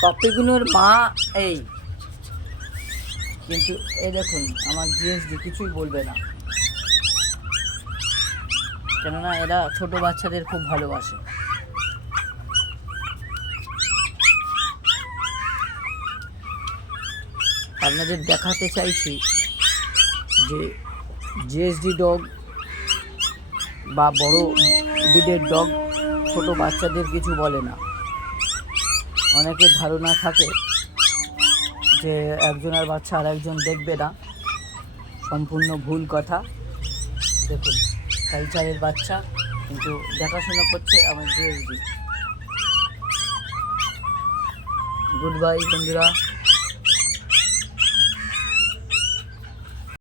পাপ্পিগুলোর মা এই, কিন্তু এই দেখুন আমার জিএসডি কিছুই বলবে না, কেননা এরা ছোট বাচ্চাদের খুব ভালোবাসে। আপনাদের দেখাতে চাইছি যে জিএসডি ডগ বা বড় ব্রিডের ডগ ছোট বাচ্চাদের কিছু বলে না। অনেকের ধারণা থাকে যে একজনের বাচ্চা আর একজন দেখবে না, সম্পূর্ণ ভুল কথা। দেখুন কালচারের বাচ্চা, কিন্তু দেখাশোনা করছে আমার জিএসডি। গুড বাই বন্ধুরা।